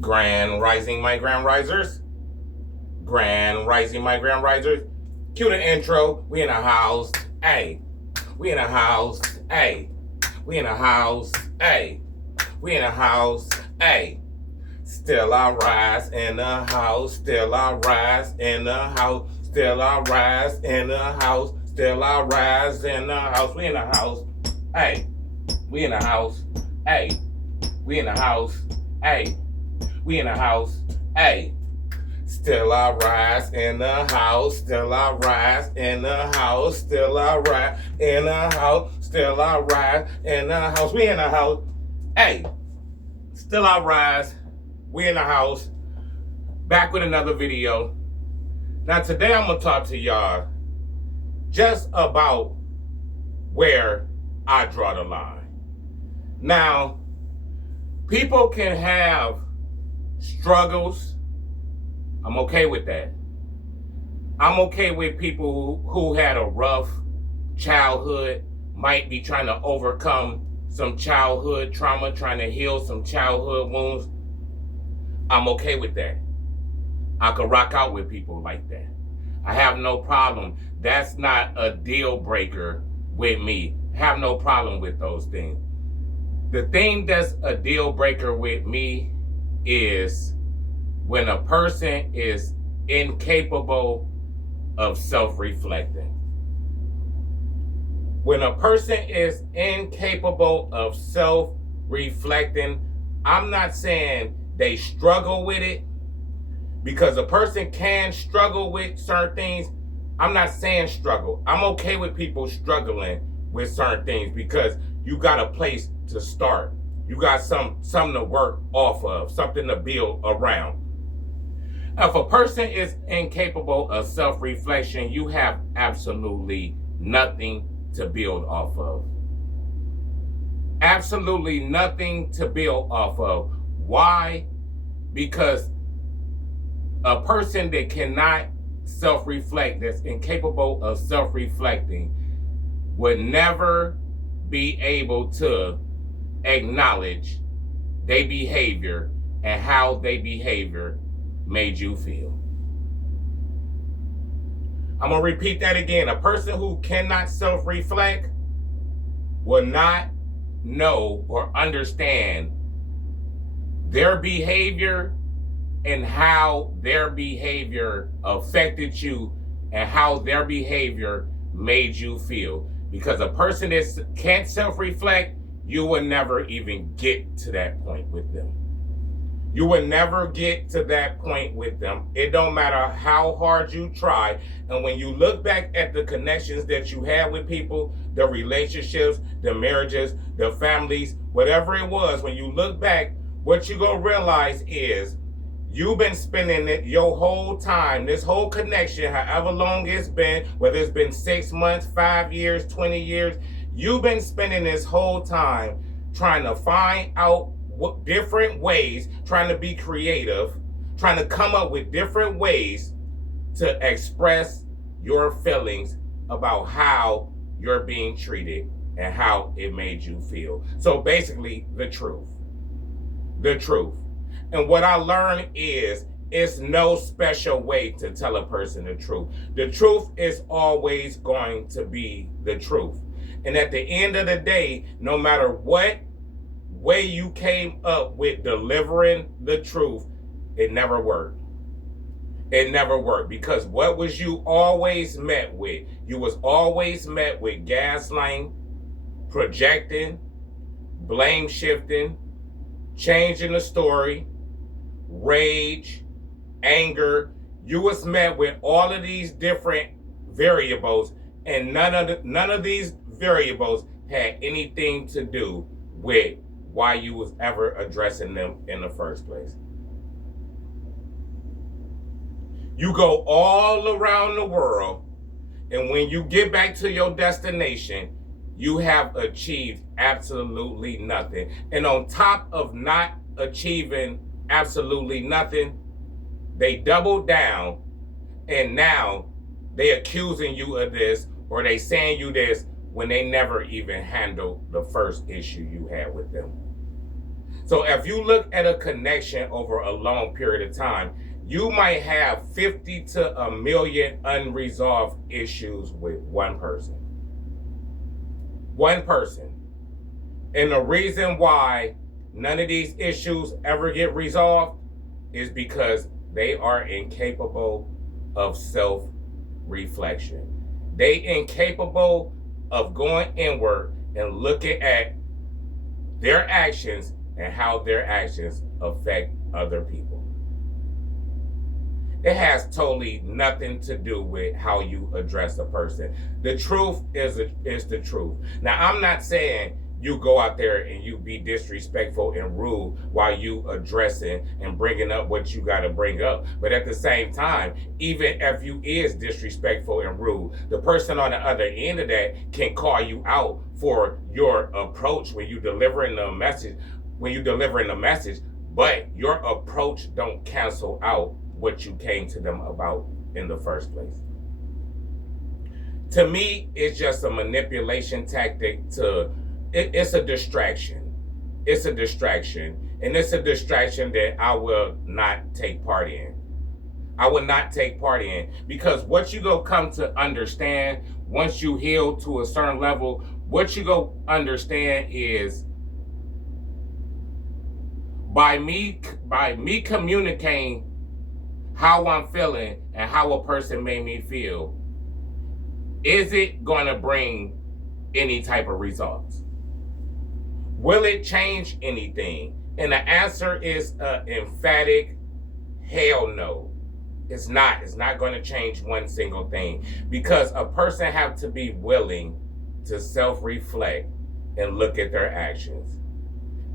Grand Rising, my Grand Risers. Grand Rising, my Grand Risers. Cue the intro. We in a house. Hey. We in a house. Hey. We in a house. Hey. We in a house. Hey. Still I rise in the house. Still I rise in the house. Still I rise in the house. Still I rise in the house. We in the house. Hey. We in the house. Hey. We in the house. Hey. We in the house. Hey. Still I rise in the house. Still I rise in the house. Still I rise in the house. Still I rise in the house. We in the house. Hey. Still I rise. We in the house. Back with another video. Now today I'm going to talk to y'all just about where I draw the line. Now, people can have struggles. I'm okay with that. I'm okay with people who had a rough childhood, might be trying to overcome some childhood trauma, trying to heal some childhood wounds. I'm okay with that. I could rock out with people like that. I have no problem. That's not a deal breaker with me. I have no problem with those things. The thing that's a deal breaker with me is when a person is incapable of self-reflecting. When a person is incapable of self-reflecting, I'm not saying they struggle with it, because a person can struggle with certain things. I'm not saying struggle. I'm okay with people struggling with certain things because you got a place to start. You got something to work off of, something to build around. If a person is incapable of self-reflection, you have absolutely nothing to build off of. Absolutely nothing to build off of. Why? Because a person that cannot self-reflect, that's incapable of self-reflecting, would never be able to acknowledge their behavior and how their behavior made you feel. I'm going to repeat that again. A person who cannot self-reflect will not know or understand their behavior and how their behavior affected you and how their behavior made you feel. Because a person that can't self-reflect, you will never even get to that point with them. You will never get to that point with them. It don't matter how hard you try. And when you look back at the connections that you had with people, the relationships, the marriages, the families, whatever it was, when you look back, what you gonna realize is you've been spending it your whole time, this whole connection, however long it's been, whether it's been 6 months, 5 years, 20 years, you've been spending this whole time trying to find out different ways, trying to be creative, trying to come up with different ways to express your feelings about how you're being treated and how it made you feel. So basically, the truth. The truth. And what I learned is it's no special way to tell a person the truth. The truth is always going to be the truth. And at the end of the day, no matter what way you came up with delivering the truth, it never worked. It never worked, because what was you always met with? You was always met with gaslighting, projecting, blame shifting, changing the story, rage, anger. You was met with all of these different variables, and none of these variables had anything to do with why you was ever addressing them in the first place. You go all around the world, and when you get back to your destination, you have achieved absolutely nothing. And on top of not achieving absolutely nothing, they double down, and now they accusing you of this, or they saying you this when they never even handled the first issue you had with them. So if you look at a connection over a long period of time, you might have 50 to a million unresolved issues with one person. One person. And the reason why none of these issues ever get resolved is because they are incapable of self-reflection. They incapable of going inward and looking at their actions and how their actions affect other people. It has totally nothing to do with how you address a person. The truth is the truth. Now, I'm not saying you go out there and you be disrespectful and rude while you addressing and bringing up what you got to bring up. But at the same time, even if you is disrespectful and rude, the person on the other end of that can call you out for your approach when you delivering the message. But your approach don't cancel out what you came to them about in the first place. To me, it's just a manipulation tactic it's a distraction. It's a distraction. And it's a distraction that I will not take part in. I will not take part in. Because what you go come to understand, once you heal to a certain level, what you go understand is by me communicating how I'm feeling and how a person made me feel, is it going to bring any type of results? Will it change anything? And the answer is an emphatic hell no. It's not. It's not going to change one single thing, because a person have to be willing to self-reflect and look at their actions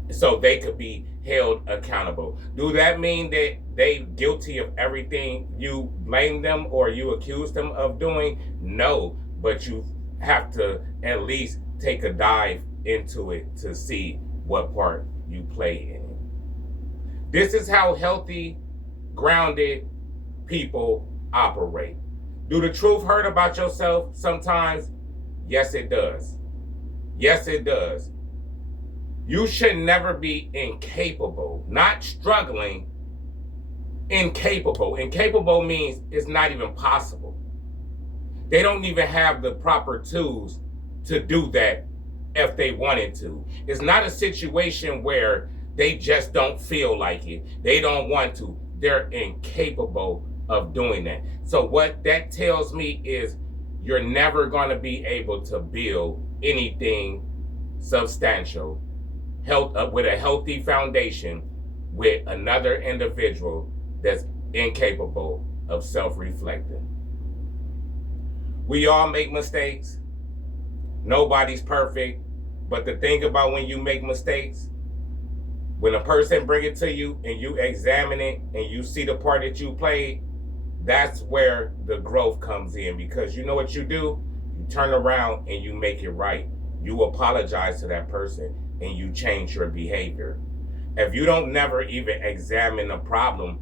so they could be held accountable. Do that mean that they guilty of everything you blame them or you accuse them of doing? No, but you have to at least take a dive into it to see what part you play in it. This is how healthy, grounded people operate. Do the truth hurt about yourself sometimes? Yes, it does. Yes, it does. You should never be incapable, not struggling, incapable. Incapable means it's not even possible. They don't even have the proper tools to do that if they wanted to. It's not a situation where they just don't feel like it. They don't want to. They're incapable of doing that. So what that tells me is you're never going to be able to build anything substantial with a healthy foundation with another individual that's incapable of self-reflecting. We all make mistakes. Nobody's perfect. But the thing about when you make mistakes, when a person bring it to you and you examine it and you see the part that you played, that's where the growth comes in. Because you know what you do? You turn around and you make it right. You apologize to that person and you change your behavior. If you don't never even examine the problem,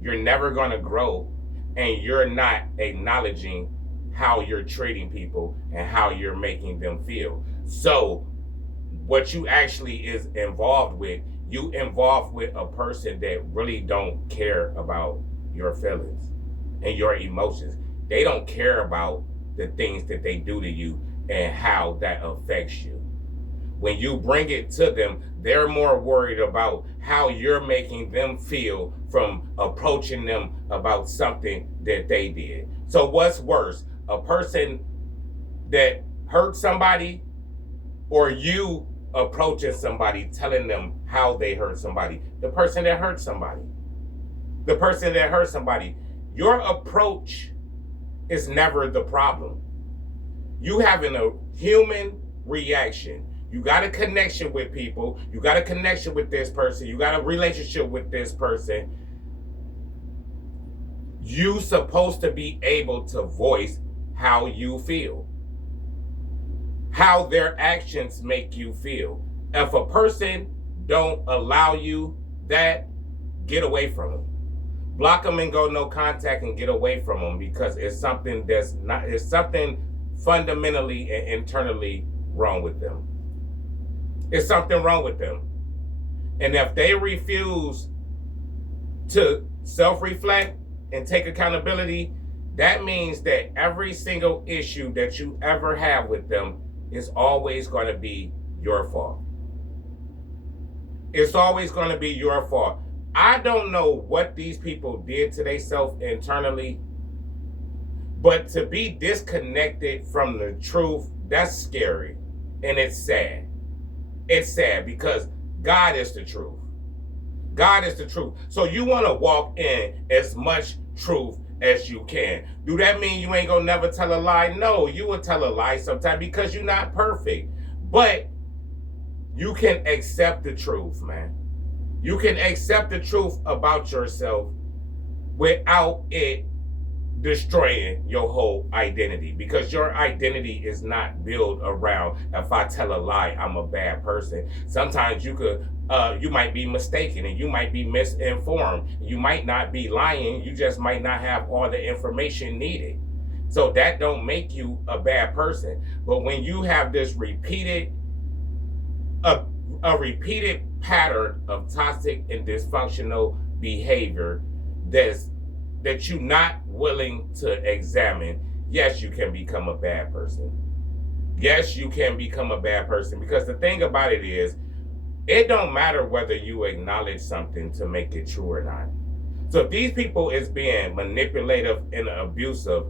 you're never going to grow, and you're not acknowledging how you're treating people and how you're making them feel. So what you actually is involved with, you involved with a person that really don't care about your feelings and your emotions. They don't care about the things that they do to you and how that affects you. When you bring it to them, they're more worried about how you're making them feel from approaching them about something that they did. So what's worse, a person that hurt somebody or you approaching somebody telling them how they hurt somebody? The person that hurt somebody. The person that hurt somebody. Your approach is never the problem. You having a human reaction. You got a connection with people. You got a connection with this person. You got a relationship with this person. You supposed to be able to voice how you feel, how their actions make you feel. If a person don't allow you that, get away from them. Block them and go no contact and get away from them, because it's something it's something fundamentally and internally wrong with them. It's something wrong with them. And if they refuse to self-reflect and take accountability, that means that every single issue that you ever have with them is always going to be your fault. It's always going to be your fault. I don't know what these people did to themselves internally, but to be disconnected from the truth, that's scary. And it's sad. It's sad because God is the truth. God is the truth. So you want to walk in as much truth as you can. Do that mean you ain't gonna never tell a lie? No, you will tell a lie sometime because you're not perfect. But you can accept the truth, man. You can accept the truth about yourself without it destroying your whole identity, because your identity is not built around, if I tell a lie, I'm a bad person. Sometimes you might be mistaken and you might be misinformed. You might not be lying. You just might not have all the information needed. So that don't make you a bad person. But when you have this repeated pattern of toxic and dysfunctional behavior that you're not willing to examine, yes, you can become a bad person. Yes, you can become a bad person, because the thing about it is, it don't matter whether you acknowledge something to make it true or not. So if these people is being manipulative and abusive,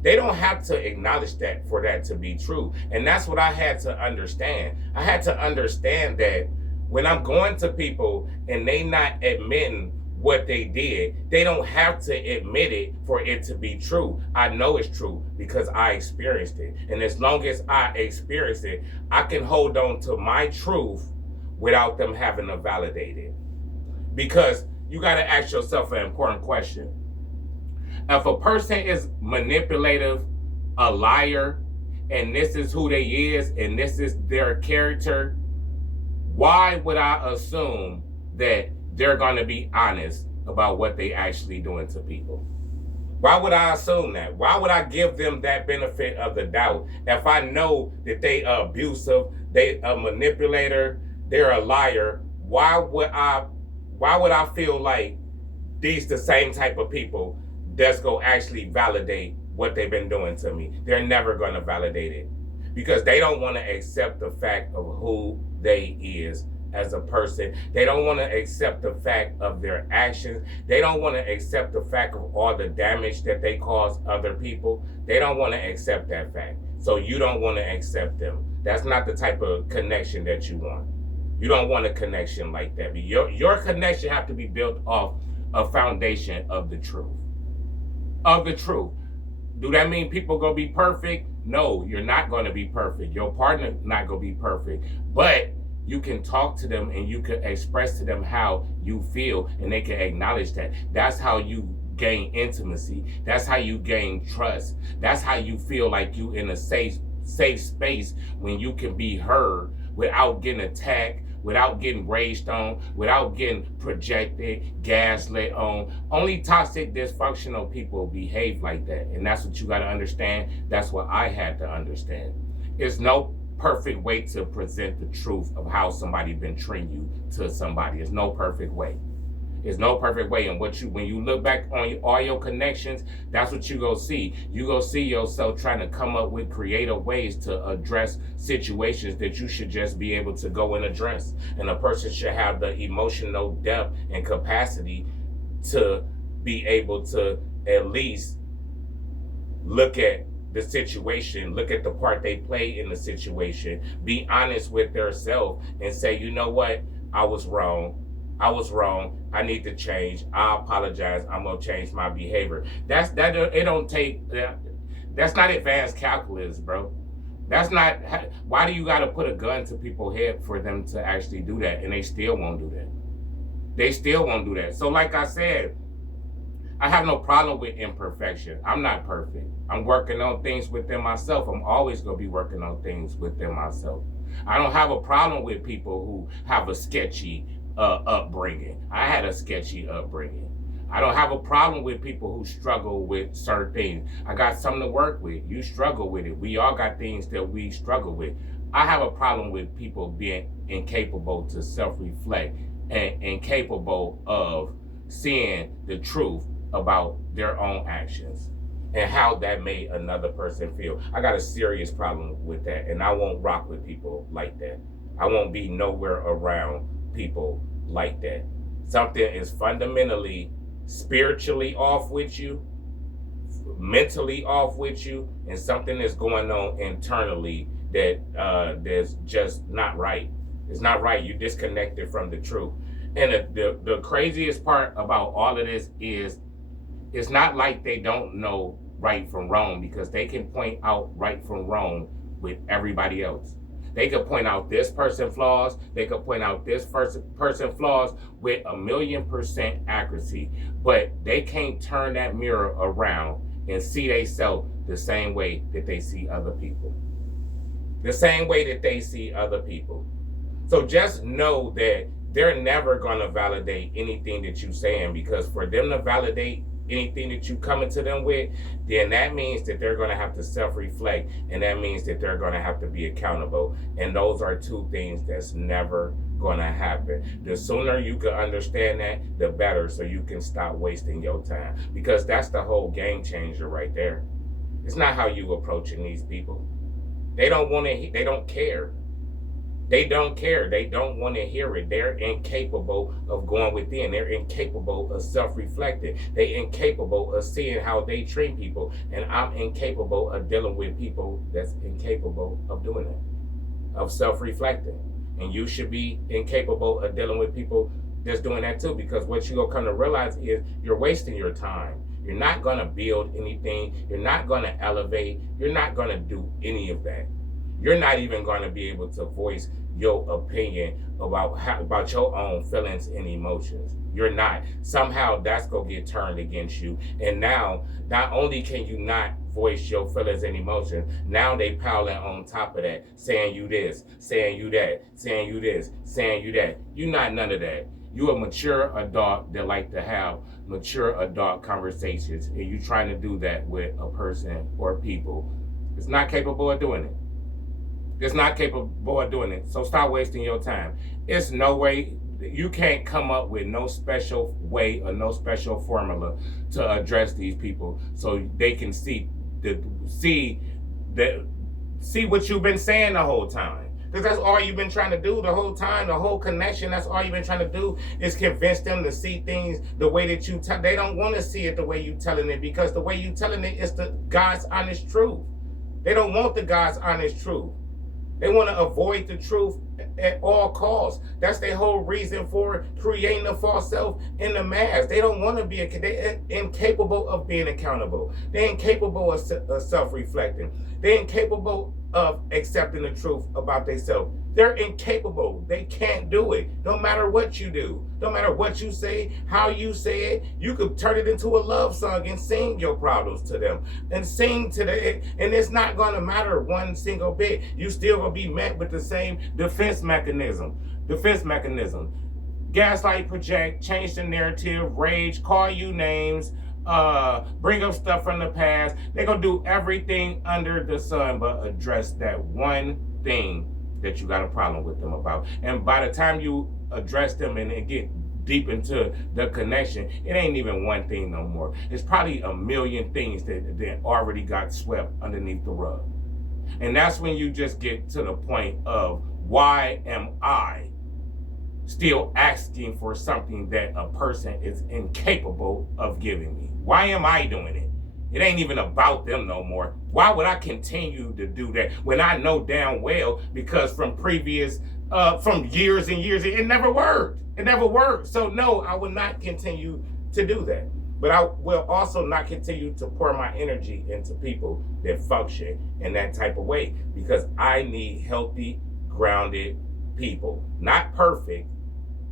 they don't have to acknowledge that for that to be true. And that's what I had to understand. I had to understand that when I'm going to people and they not admitting what they did, they don't have to admit it for it to be true. I know it's true because I experienced it. And as long as I experience it, I can hold on to my truth without them having to validate it. Because you got to ask yourself an important question. If a person is manipulative, a liar, and this is who they is, and this is their character, why would I assume that they're going to be honest about what they actually doing to people? Why would I assume that? Why would I give them that benefit of the doubt if I know that they are abusive, they a manipulator, they're a liar? Why would I feel like these the same type of people that's going to actually validate what they've been doing to me? They're never going to validate it because they don't want to accept the fact of who they is as a person. They don't want to accept the fact of their actions. They don't want to accept the fact of all the damage that they cause other people. They don't want to accept that fact. So you don't want to accept them. That's not the type of connection that you want. You don't want a connection like that. Your connection have to be built off a foundation of the truth. Of the truth. Do that mean people gonna be perfect? No, you're not gonna be perfect. Your partner not gonna be perfect. But you can talk to them and you can express to them how you feel, and they can acknowledge that. That's how you gain intimacy. That's how you gain trust. That's how you feel like you in a safe space when you can be heard without getting attacked, without getting raged on, without getting projected, gaslit on. Only toxic, dysfunctional people behave like that. And that's what you got to understand. That's what I had to understand. It's no perfect way to present the truth of how somebody been treating you to somebody. It's no perfect way. It's no perfect way. And when you look back on all your connections, that's what you go see. You go see yourself trying to come up with creative ways to address situations that you should just be able to go and address. And a person should have the emotional depth and capacity to be able to at least look at the situation, look at the part they play in the situation, be honest with themselves and say, you know what, I was wrong. I need to change. I apologize. I'm gonna change my behavior. That's not advanced calculus, bro. That's not. Why do you got to put a gun to people's head for them to actually do that? And they still won't do that. They still won't do that. So like I said, I have no problem with imperfection. I'm not perfect. I'm working on things within myself. I'm always gonna be working on things within myself. I don't have a problem with people who have a sketchy upbringing. I had a sketchy upbringing. I don't have a problem with people who struggle with certain things. I got something to work with. You struggle with it. We all got things that we struggle with. I have a problem with people being incapable to self-reflect and incapable of seeing the truth about their own actions and how that made another person feel. I got a serious problem with that, and I won't rock with people like that. I won't be nowhere around people like that. Something is fundamentally spiritually off with you, mentally off with you, and something is going on internally that that's just not right. It's not right. You disconnected from the truth. And the craziest part about all of this is it's not like they don't know right from wrong, because they can point out right from wrong with everybody else. They could point out this person flaws. They could point out this person flaws with 1,000,000% accuracy, but they can't turn that mirror around and see themselves the same way that they see other people. The same way that they see other people. So just know that they're never going to validate anything that you're saying, because for them to validate anything that you coming to them with, then that means that they're going to have to self-reflect, and that means that they're going to have to be accountable. And those are two things that's never going to happen. The sooner you can understand that, the better, so you can stop wasting your time, because that's the whole game changer right there. It's not how you approaching these people. They don't want to, they don't care. They don't care. They don't want to hear it. They're incapable of going within. They're incapable of self-reflecting. They're incapable of seeing how they treat people. And I'm incapable of dealing with people that's incapable of doing that, of self-reflecting. And you should be incapable of dealing with people that's doing that too, because what you're going to come to realize is you're wasting your time. You're not going to build anything. You're not going to elevate. You're not going to do any of that. You're not even going to be able to voice your opinion about your own feelings and emotions. You're not. Somehow that's going to get turned against you. And now, not only can you not voice your feelings and emotions, now they piling on top of that, saying you this, saying you that, saying you this, saying you that. You're not none of that. You're a mature adult that like to have mature adult conversations, and you're trying to do that with a person or people that's not capable of doing it. It's not capable of doing it. So stop wasting your time. It's no way, you can't come up with no special way or no special formula to address these people so they can see what you've been saying the whole time. Because that's all you've been trying to do the whole time, the whole connection. That's all you've been trying to do is convince them to see things the way that you tell. They don't want to see it the way you telling it, because the way you telling it is the God's honest truth. They don't want the God's honest truth. They want to avoid the truth at all costs. That's their whole reason for creating a false self in the mass. They don't want to be, they're incapable of being accountable. They're incapable of self-reflecting. They're incapable of accepting the truth about themselves. They're incapable. They can't do it. No matter what you do, no matter what you say, how you say it, you could turn it into a love song and sing your problems to them and sing to them. And it's not going to matter one single bit. You still going to be met with the same defense mechanism. Gaslight, project, change the narrative, rage, call you names, bring up stuff from the past. They're going to do everything under the sun but address that one thing that you got a problem with them about. And by the time you address them and get deep into the connection, it ain't even one thing no more. It's probably a million things that already got swept underneath the rug. And that's when you just get to the point of, why am I still asking for something that a person is incapable of giving me? Why am I doing it? It ain't even about them no more. Why would I continue to do that when I know damn well, because from previous, from years and years, it never worked. It never worked. So no, I will not continue to do that. But I will also not continue to pour my energy into people that function in that type of way, because I need healthy, grounded people. Not perfect,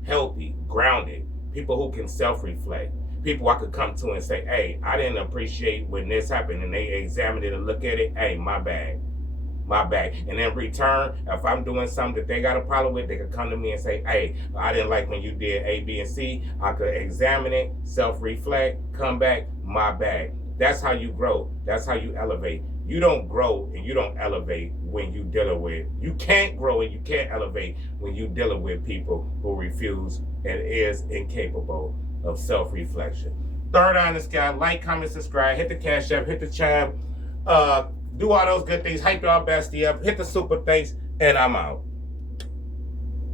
healthy, grounded people who can self-reflect. People I could come to and say, hey, I didn't appreciate when this happened, and they examine it and look at it. Hey, my bad. And in return, if I'm doing something that they got a problem with, they could come to me and say, hey, I didn't like when you did A, B, and C. I could examine it, self-reflect, come back, my bad. That's how you grow. That's how you elevate. You don't grow and you don't elevate when you dealing with, you can't grow and you can't elevate when you dealing with people who refuse and is incapable of self-reflection. Third eye in the sky, like, comment, subscribe, hit the cash app, hit the chime, do all those good things, hype y'all bestie up, hit the super thanks, and I'm out.